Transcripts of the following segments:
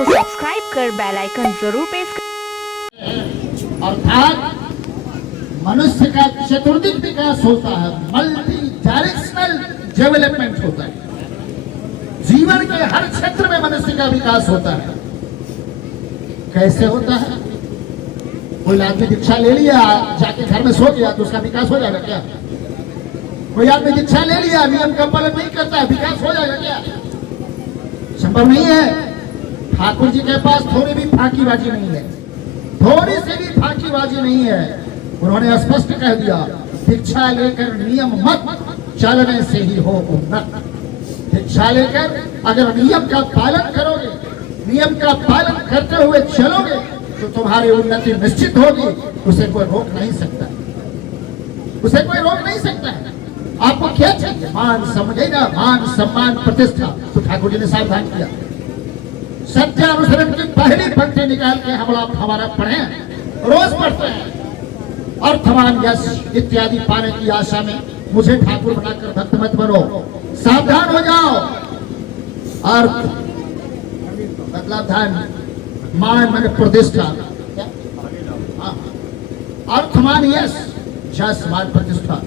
तो सब्सक्राइब कर bell icon जरूर प्रेस कर। अर्थात मनुष्य का चतुर्दिक विकास होता है, मल्टी डायरेक्शनल डेवलपमेंट होता है। जीवन के हर क्षेत्र में मनुष्य का विकास होता है। कैसे होता है? कोई आदमी दीक्षा ले लिया, जाके घर में सो गया तो उसका विकास हो जाएगा क्या? कोई आदमी दीक्षा ले लिया, नियम का पालन नहीं करता, विकास हो जाएगा क्या? संभव नहीं है। ठाकुर जी के पास थोड़ी भी फाकीबाजी नहीं है, थोड़ी सी भी फाकीबाजी नहीं है। उन्होंने स्पष्ट कह दिया, दीक्षा लेकर नियम मत चलने से ही हो उन्नत। दीक्षा लेकर अगर नियम का पालन करोगे, नियम का पालन करते हुए चलोगे तो तुम्हारी उन्नति निश्चित होगी। उसे कोई रोक नहीं सकता, उसे कोई रोक नहीं सकता है। आपको क्या चाहिए? मान, समझेगा, मान सम्मान प्रतिष्ठा। तो ठाकुर जी ने सावधान किया। सत्यानुसरण की पहली पंक्ति निकाल के हम लोग हमारा पढ़े, रोज पढ़ते हैं। अर्थवान यश इत्यादि पाने की आशा में मुझे ठाकुर बनाकर भक्त मत बनो, सावधान हो जाओ। अर्थ मतलब धन, मान मैंने प्रतिष्ठा, अर्थमान यश, जस मान प्रतिष्ठा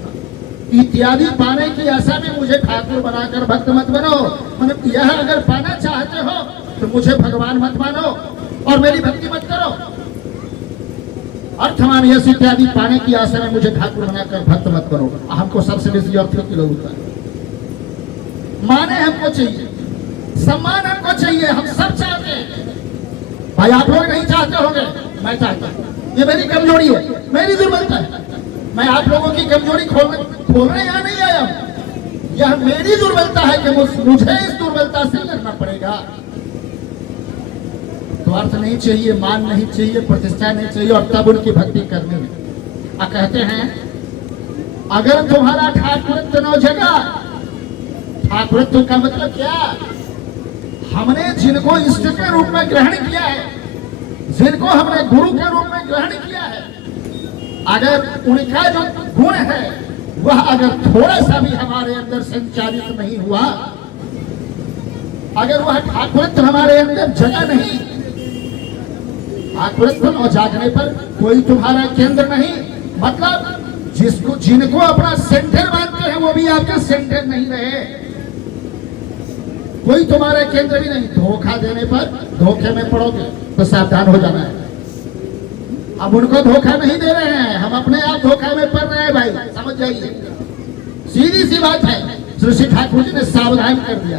इत्यादि पाने की आशा में मुझे ठाकुर बनाकर भक्त मत बनो। मतलब यह अगर पाना चाहते हो तो मुझे भगवान मत मानो और मेरी भक्ति मत करो। अर्थमान यश इत्यादि पाने की आशा में मुझे ठाकुर बनाकर भक्त मत करो। हमको सबसे बेसी अर्थ की जरूरत है। माने हमको चाहिए, सम्मान हमको चाहिए, हम सब चाहते हैं। भाई आप लोग नहीं चाहते होंगे, मैं चाहता हूं। ये मेरी कमजोरी है, मेरी दुर्बलता है। मैं आप लोगों की कमजोरी खोलने यहाँ नहीं आया हूं। यह मेरी दुर्बलता है कि मुझे इस दुर्बलता से लड़ना पड़ेगा। तो अर्थ नहीं चाहिए, मान नहीं चाहिए, प्रतिष्ठा नहीं चाहिए और तब उनकी भक्ति करनी है। कहते हैं अगर तुम्हारा ठाकुरत्व न जगा, ठाकुरत्व का मतलब क्या? हमने जिनको इष्ट के रूप में ग्रहण किया है, जिनको हमने गुरु के रूप में ग्रहण किया है, अगर उनका जो गुण है वह अगर थोड़ा सा भी हमारे अंदर संचालित नहीं हुआ, अगर वह ठाकुरत्व हमारे अंदर जगा नहीं, ठाकुरत्व न जागने पर कोई तुम्हारा केंद्र नहीं, मतलब जिनको अपना सेंटर मानते हैं वो भी आपका सेंटर नहीं रहे, कोई तुम्हारा केंद्र भी नहीं। धोखा देने पर धोखे में पड़ोगे तो सावधान हो जाना है। अब उनको धोखा नहीं दे रहे हैं, हम अपने आप धोखा में पड़ रहे हैं। भाई समझ जाइए, सीधी सी बात है। श्री ठाकुर जी ने सावधान कर दिया।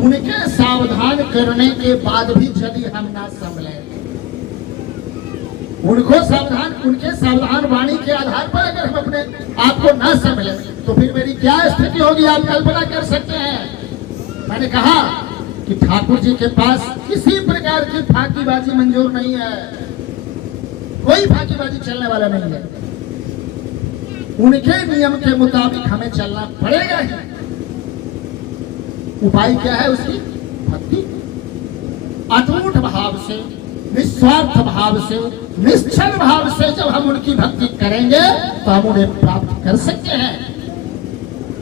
उनके सावधान करने के बाद भी यदि हम ना संभले, उनके सावधान वाणी के आधार पर अगर हम अपने आप को ना संभले तो फिर मेरी क्या स्थिति होगी आप कल्पना कर सकते हैं। मैंने कहा कि ठाकुर जी के पास किसी प्रकार की फाकीबाजी मंजूर नहीं है, कोई फाकीबाजी चलने वाला नहीं है। उनके नियम के मुताबिक हमें चलना पड़ेगा ही। उपाय क्या है उसकी? भक्ति। अटूट भाव से, निस्वार्थ भाव से, निश्चल भाव से जब हम उनकी भक्ति करेंगे तो हम उन्हें प्राप्त कर सकते हैं।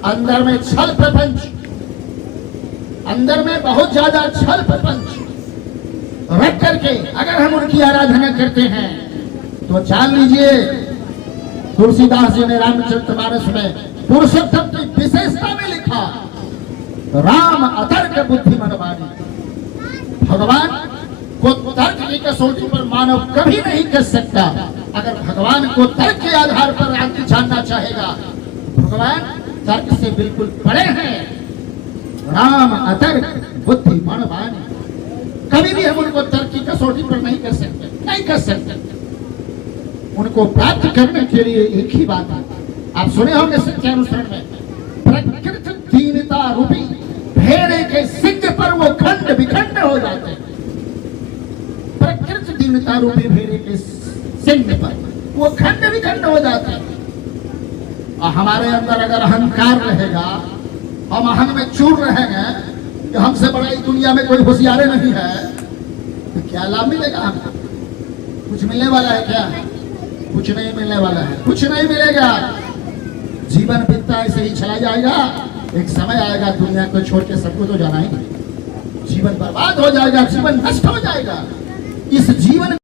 अंदर में छल प्रपंच, अंदर में बहुत ज्यादा छल प्रपंच रख करके अगर हम उनकी आराधना करते हैं तो जान लीजिए, तुलसीदास जी ने रामचरितमानस में पुरुषोत्तम की विशेषता में लिखा, राम अतर्क बुद्धि मन वाणी। भगवान को तर्क की कसौटी पर मानव कभी नहीं कर सकता। अगर भगवान को तर्क के आधार पर आदमी जानना चाहेगा, भगवान तर्क से बिल्कुल परे हैं। राम अतर्क बुद्धि मन वाणी। कभी भी हम उनको तर्क की कसौटी पर नहीं कर सकते, नहीं कर सकते। उनको प्राप्त करने के लिए एक ही बात है, आप सुने होंगे सत्यानुसरण में, प्रकृति दीनता रूपी भेड़े के सिंग पर वो खंड विखंड हो जाते हैं। प्रकृति दीनता रूपी भेड़े के सिंग पर वो खंड विखंड हो जाते हैं। और हमारे अंदर अगर अहंकार रहेगा, हम अहंग में चूर रहेंगे कि हमसे बड़ा इस दुनिया में कोई होशियार नहीं है, तो क्या लाभ मिलेगा हमको? कुछ मिलने वाला है क्या? कुछ नहीं मिलने वाला है, कुछ नहीं मिलेगा। जीवन बीतता ऐसे ही चला जाएगा। एक समय आएगा दुनिया को छोड़ के सबको तो जाना ही। जीवन बर्बाद हो जाएगा, जीवन नष्ट हो जाएगा। इस जीवन